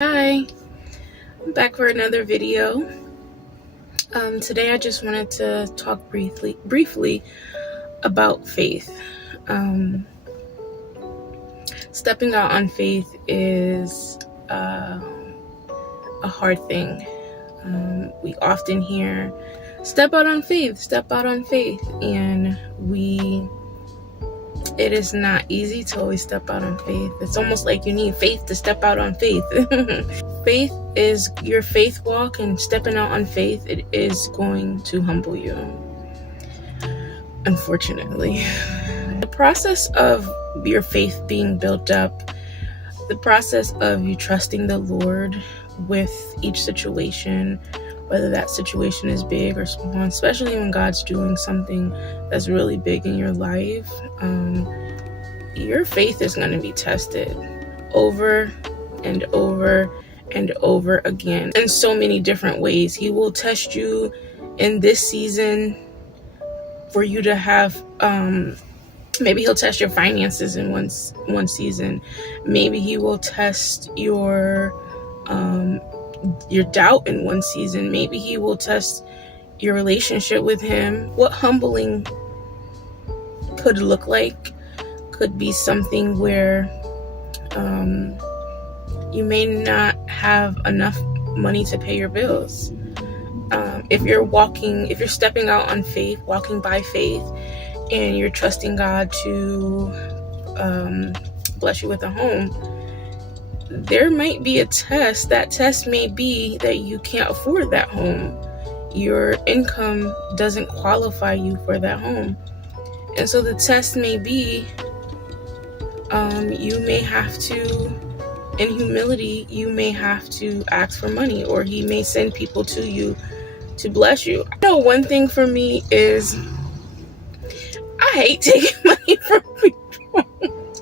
Hi, I'm back for another video. Today I just wanted to talk briefly about faith. Um, Stepping out on faith is a hard thing. We often hear, step out on faith, and it is not easy to always step out on faith. It's almost like you need faith to step out on faith. Faith is your faith walk, and stepping out on faith, it is going to humble you, unfortunately. The process of your faith being built up, the process of you trusting the Lord with each situation, whether that situation is big or small, especially when God's doing something that's really big in your life, your faith is going to be tested over and over and over again in so many different ways. He will test you in this season for you to have maybe he'll test your finances in one season. Maybe he will test your doubt in one season. Maybe he will test your relationship with him. What humbling could look like could be something where you may not have enough money to pay your bills. If you're stepping out on faith, walking by faith, and you're trusting God to bless you with a home, there might be a test. That test may be that you can't afford that home. Your income doesn't qualify you for that home. And so the test may be, you may have to, in humility, you may have to ask for money, or he may send people to you to bless you. I know one thing for me is I hate taking money from people.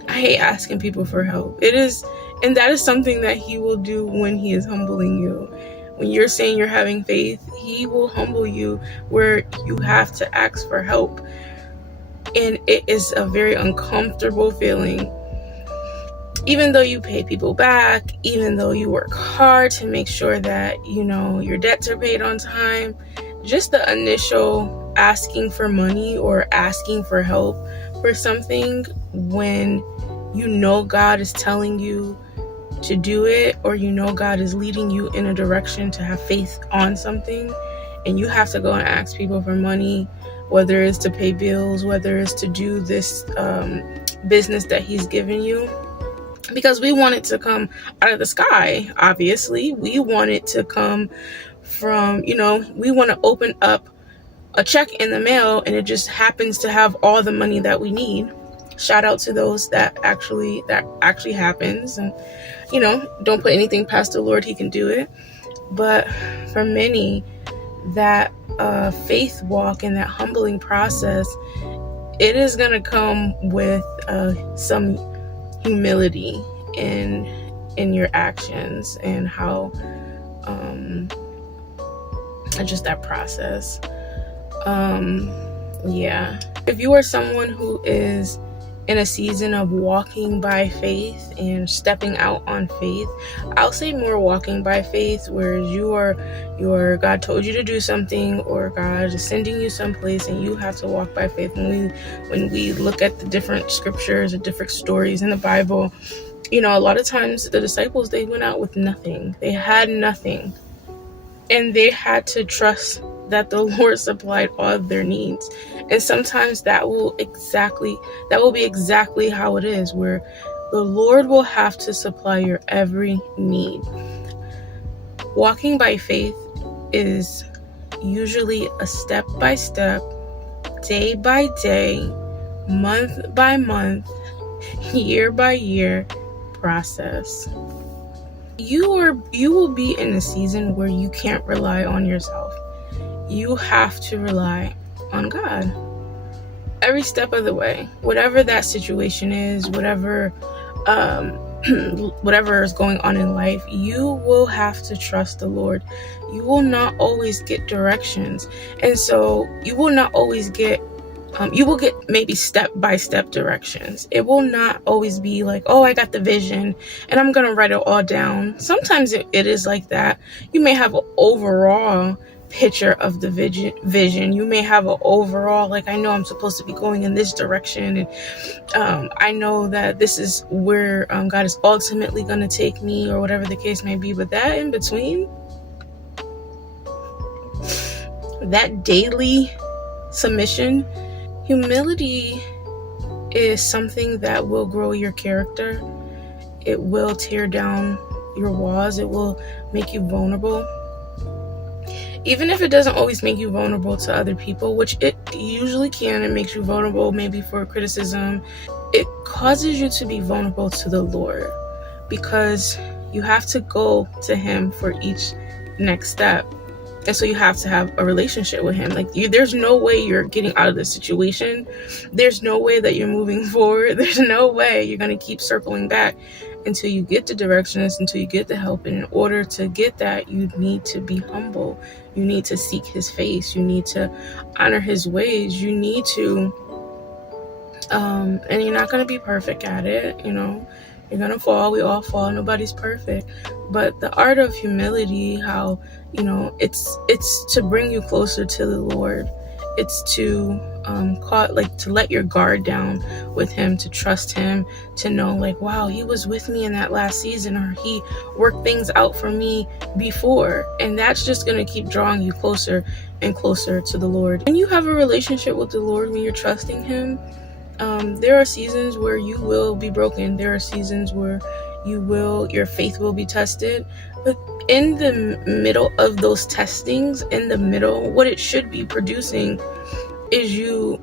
I hate asking people for help. And that is something that he will do when he is humbling you. When you're saying you're having faith, he will humble you where you have to ask for help. And it is a very uncomfortable feeling. Even though you pay people back, even though you work hard to make sure that, your debts are paid on time, just the initial asking for money or asking for help for something when God is telling you to do it, or God is leading you in a direction to have faith on something, and you have to go and ask people for money, whether it's to pay bills, whether it's to do this business that he's given you. Because we want it to come out of the sky, obviously. We want it to come from, we want to open up a check in the mail and it just happens to have all the money that we need. Shout out to those that actually happens. And, don't put anything past the Lord. He can do it. But for many, that faith walk and that humbling process, it is going to come with some humility in your actions and how just that process. If you are someone who is in a season of walking by faith and stepping out on faith, I'll say more walking by faith, where God told you to do something, or God is sending you someplace and you have to walk by faith. When we look at the different scriptures or different stories in the Bible, a lot of times the disciples, they went out with nothing. They had nothing, and they had to trust that the Lord supplied all of their needs. And sometimes that will be exactly how it is, where the Lord will have to supply your every need. Walking by faith is usually a step-by-step, day-by-day, month-by-month, year-by-year process. You will be in a season where you can't rely on yourself. You have to rely on God every step of the way. Whatever that situation is, whatever is going on in life, you will have to trust the Lord. You will not always get directions, and so you will not always get You will get maybe step-by-step directions. It will not always be like, oh, I got the vision and I'm gonna write it all down. Sometimes it is like that. You may have an overall picture of the vision. You may have an overall, like, I know I'm supposed to be going in this direction, and I know that this is where God is ultimately gonna take me, or whatever the case may be. But that in between, that daily submission, humility is something that will grow your character. It will tear down your walls. It will make you vulnerable. Even if it doesn't always make you vulnerable to other people, which it usually can, it makes you vulnerable maybe for criticism. It causes you to be vulnerable to the Lord, because you have to go to Him for each next step. And so you have to have a relationship with Him. Like, there's no way you're getting out of this situation. There's no way that you're moving forward. There's no way you're going to keep circling back until you get the directions, until you get the help. And in order to get that, you need to be humble. You need to seek His face. You need to honor His ways. You need to, and you're not going to be perfect at it, you know. You're going to fall. We all fall. Nobody's perfect. But the art of humility, how, you know, it's to bring you closer to the Lord. It's to to let your guard down with Him, to trust Him, to know, like, wow, He was with me in that last season, or He worked things out for me before. And that's just going to keep drawing you closer and closer to the Lord. When you have a relationship with the Lord, when you're trusting Him, there are seasons where you will be broken. There are seasons where your faith will be tested. But in the middle of those testings, what it should be producing is you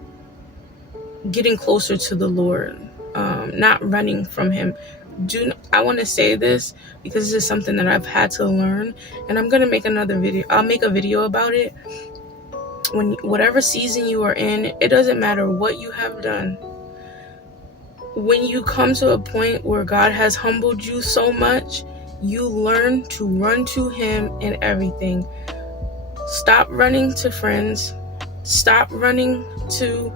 getting closer to the Lord, not running from Him. I want to say this because this is something that I've had to learn, and I'm going to make another video. I'll make a video about it. Whatever season you are in, it doesn't matter what you have done. When you come to a point where God has humbled you so much, you learn to run to Him in everything. Stop running to friends. Stop running to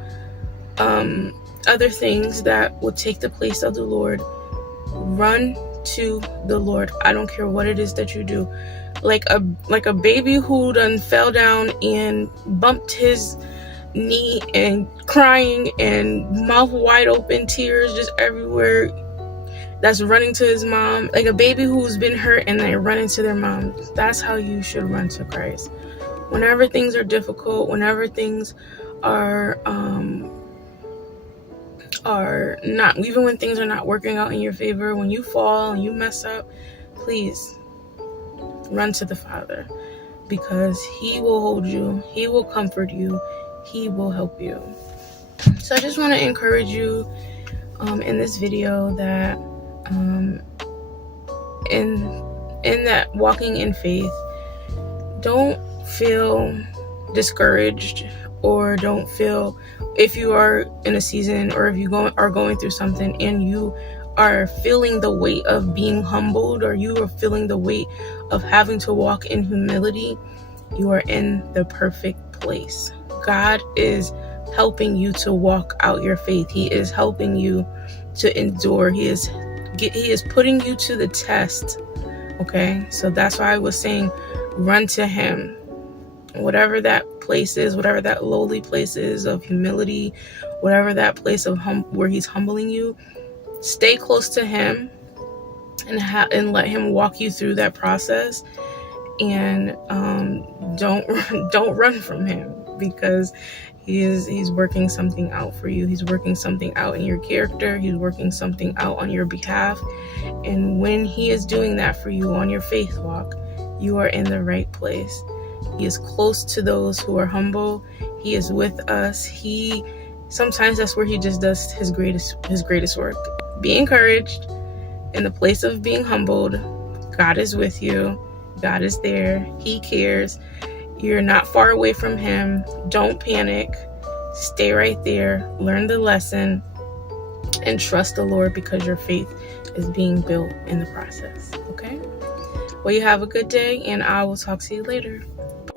other things that will take the place of the Lord. Run to the Lord. I don't care what it is that you do. Like a baby who done fell down and bumped his knee and crying and mouth wide open, tears just everywhere, that's running to his mom. Like a baby who's been hurt and they're running to their mom. That's how you should run to Christ. Whenever things are difficult, whenever things are not, even when things are not working out in your favor, when you fall and you mess up, please run to the Father, because He will hold you. He will comfort you. He will help you. So I just want to encourage you in this video that in that walking in faith, don't feel discouraged, or don't feel, if you are in a season, or if you are going through something and you are feeling the weight of being humbled, or you are feeling the weight of having to walk in humility, you are in the perfect place. God is helping you to walk out your faith. He is helping you to endure. He is putting you to the test. Okay, so that's why I was saying, run to Him. Whatever that place is, whatever that lowly place is of humility, whatever that place of where He's humbling you, stay close to Him and let Him walk you through that process. And don't run from Him, because He's working something out for you. He's working something out in your character. He's working something out on your behalf. And when He is doing that for you on your faith walk, you are in the right place. He is close to those who are humble. He is with us. Sometimes that's where He just does His greatest work. Be encouraged. In the place of being humbled, God is with you. God is there. He cares. You're not far away from Him. Don't panic. Stay right there. Learn the lesson and trust the Lord, because your faith is being built in the process. Okay? Well, you have a good day, and I will talk to you later.